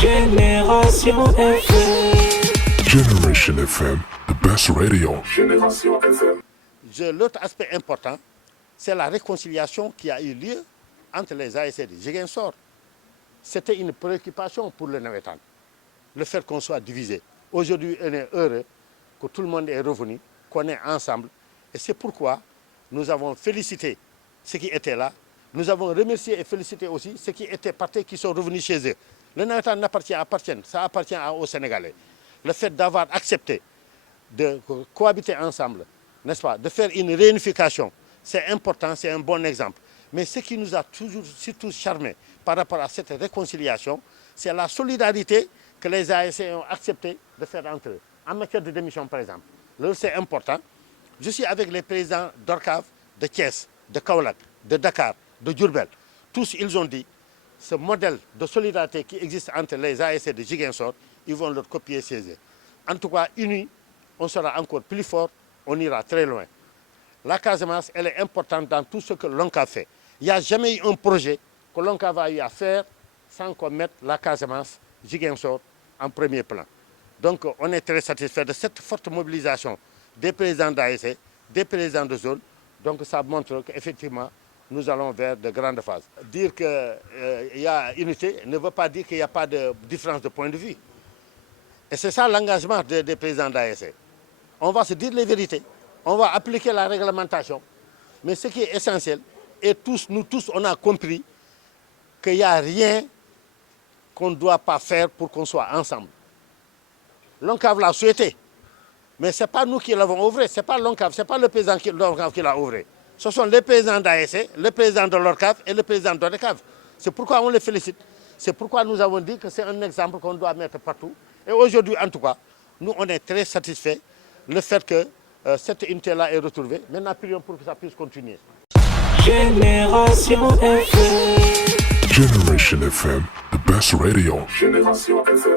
Génération FM. Generation FM, the best radio. Génération FM. L'autre aspect important, c'est la réconciliation qui a eu lieu entre les ASC de Ziguinchor. C'était une préoccupation pour le Navétane, le fait qu'on soit divisé. Aujourd'hui, on est heureux que tout le monde est revenu, qu'on est ensemble. Et c'est pourquoi nous avons félicité ceux qui étaient là. Nous avons remercié et félicité aussi ceux qui étaient partis, qui sont revenus chez eux. Le Navétane ça appartient aux Sénégalais. Le fait d'avoir accepté de cohabiter ensemble, n'est-ce pas, de faire une réunification, c'est important, c'est un bon exemple. Mais ce qui nous a toujours surtout charmé par rapport à cette réconciliation, c'est la solidarité que les ASC ont accepté de faire entre eux. En matière de démission, par exemple, là, c'est important. Je suis avec les présidents d'Orcave, de Thiès, de Kaolack, de Dakar, de Diourbel. Tous, ils ont dit, ce modèle de solidarité qui existe entre les ASC de Ziguinchor, ils vont le copier chez eux. En tout cas, unis, on sera encore plus fort, on ira très loin. La Casamance, elle est importante dans tout ce que l'ONCAV fait. Il n'y a jamais eu un projet que l'ONCAV a eu à faire sans qu'on mette la Casamance, Ziguinchor, en premier plan. Donc, on est très satisfait de cette forte mobilisation des présidents d'ASC, des présidents de zone. Donc, ça montre qu'effectivement, nous allons vers de grandes phases. Dire qu'il y a unité ne veut pas dire qu'il n'y a pas de différence de point de vue. Et c'est ça l'engagement des présidents d'ASC. On va se dire les vérités, on va appliquer la réglementation. Mais ce qui est essentiel, et nous tous, on a compris qu'il n'y a rien qu'on ne doit pas faire pour qu'on soit ensemble. L'ONCAV l'a souhaité, mais ce n'est pas nous qui l'avons ouvré, ce n'est pas l'ONCAV, ce n'est pas le président de l'ONCAV qui l'a ouvert. Ce sont les présidents d'ASC, le président de l'ORCAV et le président d'ODECAV. C'est pourquoi on les félicite. C'est pourquoi nous avons dit que c'est un exemple qu'on doit mettre partout. Et aujourd'hui, en tout cas, nous, on est très satisfaits le fait que cette unité-là est retrouvée. Maintenant, prions pour que ça puisse continuer. Génération FM. Generation FM, the best radio. Génération FM.